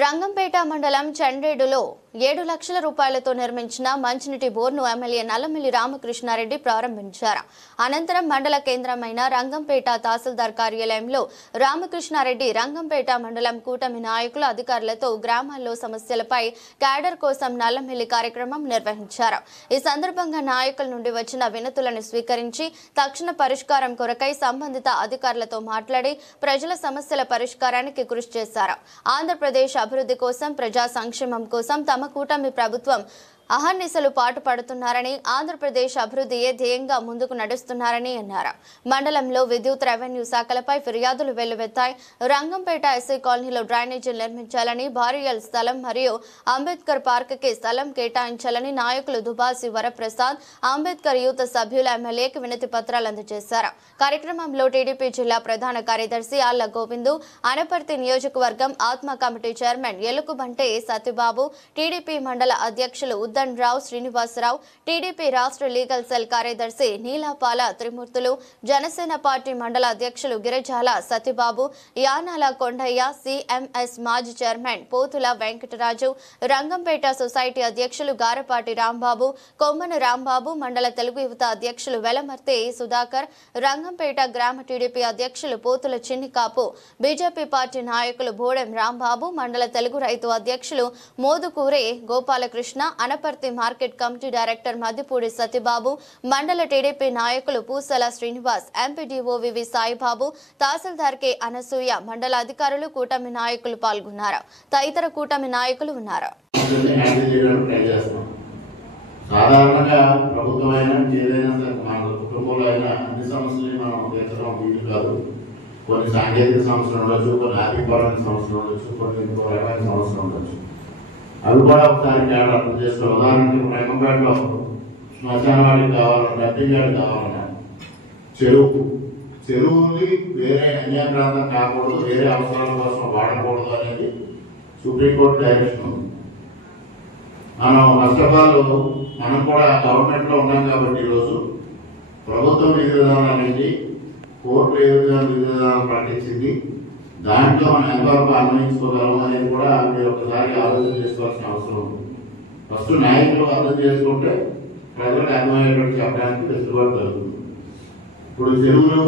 రంగంపేట మండలం చండ్రేడులో 7 లక్షల రూపాయలతో నిర్మించిన మంచినీటి బోర్ను ఎమ్మెల్యే నల్లమిల్లి రామకృష్ణారెడ్డి ప్రారంభించారు. అనంతరం మండల కేంద్రమైన రంగంపేట తహసీల్దార్ కార్యాలయంలో రామకృష్ణారెడ్డి రంగంపేట మండలం కూటమి నాయకులు అధికారులతో గ్రామాల్లో సమస్యలపై క్యాడర్ కోసం నల్లమిల్లి కార్యక్రమం నిర్వహించారు. ఈ సందర్భంగా నాయకుల నుండి వచ్చిన వినతులను స్వీకరించి తక్షణ పరిష్కారం కొరకై సంబంధిత అధికారులతో మాట్లాడి ప్రజల సమస్యల పరిష్కారానికి కృషి చేశారు. ఆంధ్రప్రదేశ్ అభివృద్ధి కోసం ప్రజా సంక్షేమం కోసం తమ కూటమి ప్రభుత్వం అహర్నిశలు పాటుపడుతున్నారని, ఆంధ్రప్రదేశ్ అభివృద్ధియే ధ్యేయంగా ముందుకు నడుస్తున్నారని అన్నారు. మండలంలో విద్యుత్, రెవెన్యూ శాఖలపై ఫిర్యాదులు వెల్లువెత్తాయి. రంగంపేట ఎస్సీ కాలనీలో డ్రైనేజీలు నిర్మించాలని, భారీయల్ స్థలం మరియు అంబేద్కర్ పార్క్కి స్థలం కేటాయించాలని నాయకులు దుబాసి వరప్రసాద్, అంబేద్కర్ యూత్ సభ్యుల ఎమ్మెల్యేకి వినతి పత్రాలు అందజేశారు. కార్యక్రమంలో టీడీపీ జిల్లా ప్రధాన కార్యదర్శి ఆళ్ల గోవిందు, అనపర్తి నియోజకవర్గం ఆత్మ కమిటీ చైర్మన్ ఎలుకుబంటే సత్యబాబు, టీడీపీ మండల అధ్యక్షులు రావు శ్రీనివాసరావు, టీడీపీ రాష్ట్ర లీగల్ సెల్ కార్యదర్శి నీలాపాల త్రిమూర్తులు, జనసేన పార్టీ మండల అధ్యక్షులు గిరిజాల సత్యబాబు, యానాల కొండయ్య, సిఎంఎస్ మాజీ చైర్మన్ పోతుల వెంకటరాజు, రంగంపేట సొసైటీ అధ్యక్షులు గారపాటి రాంబాబు, కొమ్మన రాంబాబు, మండల తెలుగు యువత అధ్యక్షులు వెలమర్తి సుధాకర్, రంగంపేట గ్రామ టీడీపీ అధ్యక్షులు పోతుల చిన్నికాపు, బీజేపీ పార్టీ నాయకులు బోడెం రాంబాబు, మండల తెలుగు రైతు అధ్యక్షులు మోదుకూరే Gopalakrishna, Anaparthi market committee director Maddipudi Satyababu, మండల టీడీపీ నాయకులు Pusala Srinivas, MPDO VV Saibaba, tahsildar K Anasuya, మండల అధికారులు, కూటమి నాయకులు పాల్గొన్నారు. తదితర కూటమి నాయకులు ఉన్నారు. సాధారణంగా ప్రభుత్వమైన ఏదైనా మన కుటుంబంలో అయినా అన్ని సమస్యలు మనం తీర్చడం వీలు కాదు. కొన్ని సాంకేతిక సమస్యలు ఉండొచ్చు, కొన్ని ఆర్థికపరమైన సమస్యలు ఉండొచ్చు, కొన్ని ఇంకో రకమైన సమస్యలు ఉండొచ్చు. అవి కూడా ఒకసారి కేడర్ అర్థం చేసుకోవాలి. ఉదాహరణకి రంగంపేటలో శ్మశానవాడికి కావాలన్నా, డబ్బింగ్ కావాలన్నా, చెరువుని వేరే అన్యాక్రాంతం కాకూడదు, వేరే అవసరాల కోసం వాడకూడదు అనేది సుప్రీంకోర్టు డైరెక్షన్ ఉంది. ఫస్ట్ ఆఫ్ ఆల్ మనం కూడా గవర్నమెంట్ లో ఉన్నాం కాబట్టి ఈరోజు ప్రభుత్వం విధి విధానాలనేది కోర్టు ఏ విధంగా విధి విధానాలు ప్రకటించింది, దాంట్లో మనం ఎంతవరకు అన్వయించుకోగలము అనేది కూడా మీరు ఒకసారి ఆలోచన చేసుకోవాల్సిన అవసరం ఉంది. ఫస్ట్ నాయకులు అర్థం చేసుకుంటే ప్రజలకు అర్థమయ్యేటువంటి చెప్పడానికి వెసులుబాటు కలుగుతుంది. ఇప్పుడు చెరువులు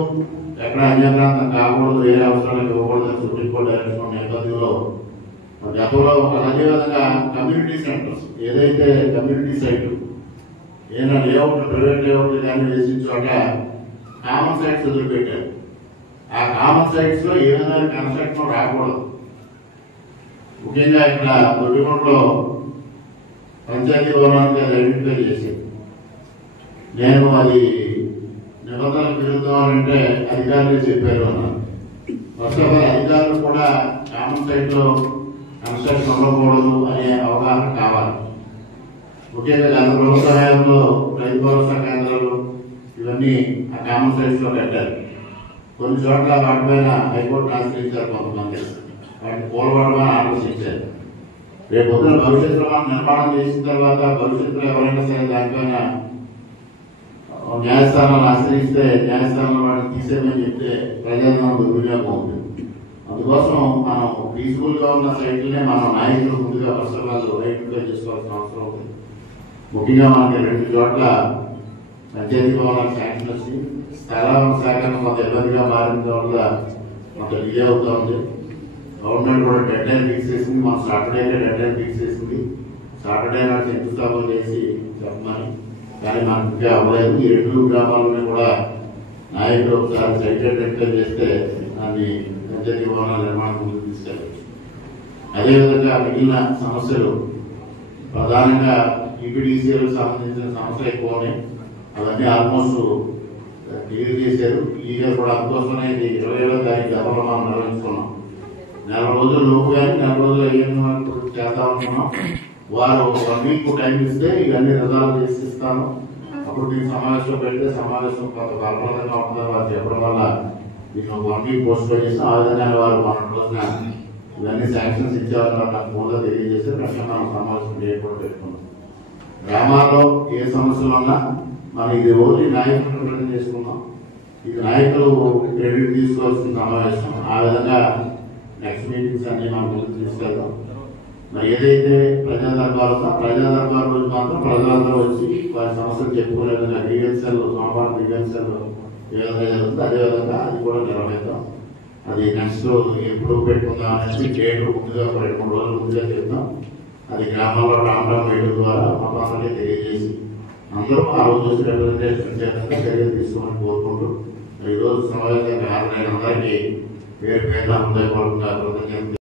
ఎక్కడ అన్యాక్రాంతం కాకూడదు, వేరే అవసరాలకు ఇవ్వకూడదని సుప్రీంకోర్టు డైరెక్షన్ నేపథ్యంలో గతంలో అదేవిధంగా కమ్యూనిటీ సెంటర్స్ ఏదైతే కమ్యూనిటీ సైట్ ఏదైనా లేఅవుట్, ప్రైవేట్ లేఅవుట్లు కానీ వేసిన చోట కామన్ సైట్స్ వదిలిపెట్టారు. ఆ కామన్ సైట్స్ లో ఏ విధంగా కన్స్ట్రక్షన్ రాకూడదు. ముఖ్యంగా ఇక్కడ దొడ్డిగుంటలో పంచాయతీ భవనానికి అది ఐడెంటిఫై చేసేది. నేను అది నిబంధనలకు విరుద్ధం అంటే అధికారులు చెప్పారు అన్నారు. ఫస్ట్ ఆఫ్ ఆల్ అధికారులు కూడా కామన్ సైట్ లో కన్స్ట్రక్షన్ ఉండకూడదు అనే అవగాహన కావాలి. ముఖ్యంగా గత ప్రభుత్వ హయాంలో రైతు భరోసా కేంద్రాలు ఇవన్నీ ఆ కామన్ సైట్స్ లో పెట్టారు. కొన్ని చోట్ల వాటిపైన హైకోర్టు ఆశ్రయించారు, కొంతమంది వాటిని పోలవడమని ఆర్డర్స్ ఇచ్చారు. రేపు పొద్దున భవిష్యత్తులో మనం నిర్మాణం చేసిన తర్వాత భవిష్యత్తులో ఎవరైనా సరే దానిపైన న్యాయస్థానాలు ఆశ్రయిస్తే న్యాయస్థానంలో వాటిని తీసేయమని చెప్తే ప్రజాధనం దుర్వినియోగం ఉంటుంది. అందుకోసం మనం పీస్ఫుల్ గా ఉన్న సైట్లనే మనం నాయకులు ముందుగా పరిసరాలు ఐడెంటిఫై చేసుకోవాల్సిన అవసరం ఉంది. ముఖ్యంగా మనకి 2 చోట్ల పంచాయతీ భవనాలకు శాంక్షన్ వచ్చి స్థలం సేకరణ కొంత ఇబ్బందిగా మారిన వల్ల కొంత డిలే అవుతా ఉంది. గవర్నమెంట్ కూడా డెడ్ లైన్ ఫిక్స్ చేసింది. మన సాటర్డేనే డెడ్ లైన్ ఫిక్స్ చేసింది. సాటర్డే నాడు శంకుస్థాపన చేసి చెప్పమని, కానీ మనకి ఇంకా అవ్వలేదు. ఈ 2 గ్రామాలని కూడా నాయకులు ఒకసారి సైట్ ఐడెంటిఫై చేస్తే దాన్ని పంచాయతీ భవనాల నిర్మాణం ముందుకు తీసుకెళ్ళవచ్చు. అదేవిధంగా మిగిలిన సమస్యలు ప్రధానంగా ఈపీడీసీలకు సంబంధించిన సమస్యలు ఎక్కువ ఉన్నాయి. అవన్నీ ఆల్మోస్ట్ క్లియర్ చేశారు. ఈ ఇయర్ కూడా అందుకోసమే 27వ తారీఖు గతంలో మనం నిర్వహించుకున్నాం. 4 రోజుల లోపు కానీ 4 రోజులు అయ్యేందుకు చేద్దాం అనుకున్నాం. వారు 1 వీక్ టైం ఇస్తే ఇవన్నీ రిజాల్వ్ చేసి ఇస్తాను, అప్పుడు దీన్ని సమావేశంలో పెడితే సమావేశం కొంత ఫలప్రదంగా ఉంటుందని వారు చెప్పడం వల్ల దీన్ని 1 వీక్ పోస్ట్ పోన్ చేస్తాం. ఆ విధంగా వారు మన రోజున ఇవన్నీ శాంక్షన్స్ ఇచ్చేవారు నాకు ముందుగా తెలియజేస్తే ప్రశ్న మనం సమావేశం చేయకుండా పెట్టుకున్నాం. గ్రామాల్లో ఏ సమస్యలు ఉన్నా మనం ఇది ఓన్లీ నాయకులను ప్రజలు చేసుకున్నాం. ఇది నాయకులు క్రెడిట్ తీసుకోవాల్సిన సమావేశం. ఆ విధంగా నెక్స్ట్ మీటింగ్స్ అన్ని మనం ముందుకు తీసుకెళ్తాం. మరి ఏదైతే ప్రజా దర్బార్ ఉందో ప్రజా దర్బార్ రోజు మాత్రం ప్రజలందరూ వచ్చి వారి సమస్యలు చెప్పుకునే విధంగా డిఎన్సీఎల్ సోమవారం డిఎన్సీఎల్ ఏ విధంగా జరుగుతుంది అదేవిధంగా అది కూడా నిర్వహిద్దాం. అది నెక్స్ట్ ఎప్పుడు పెట్టుకుందాం అనేది డేట్ ముందుగా 2-3 రోజులు ముందుగా చెప్తాం. అది గ్రామంలో రామరామ్ మీటింగ్ ద్వారా మొత్తం తెలియజేసి అందరూ ఆ రోజు వచ్చి రిప్రజెంటేషన్ చేయాలని చర్యలు తీసుకోమని కోరుకుంటూ ఈరోజు సమావేశంగా హాజరైన అందరికీ పేరు పేరున హృదయపూర్వకంగా కృతజ్ఞతలు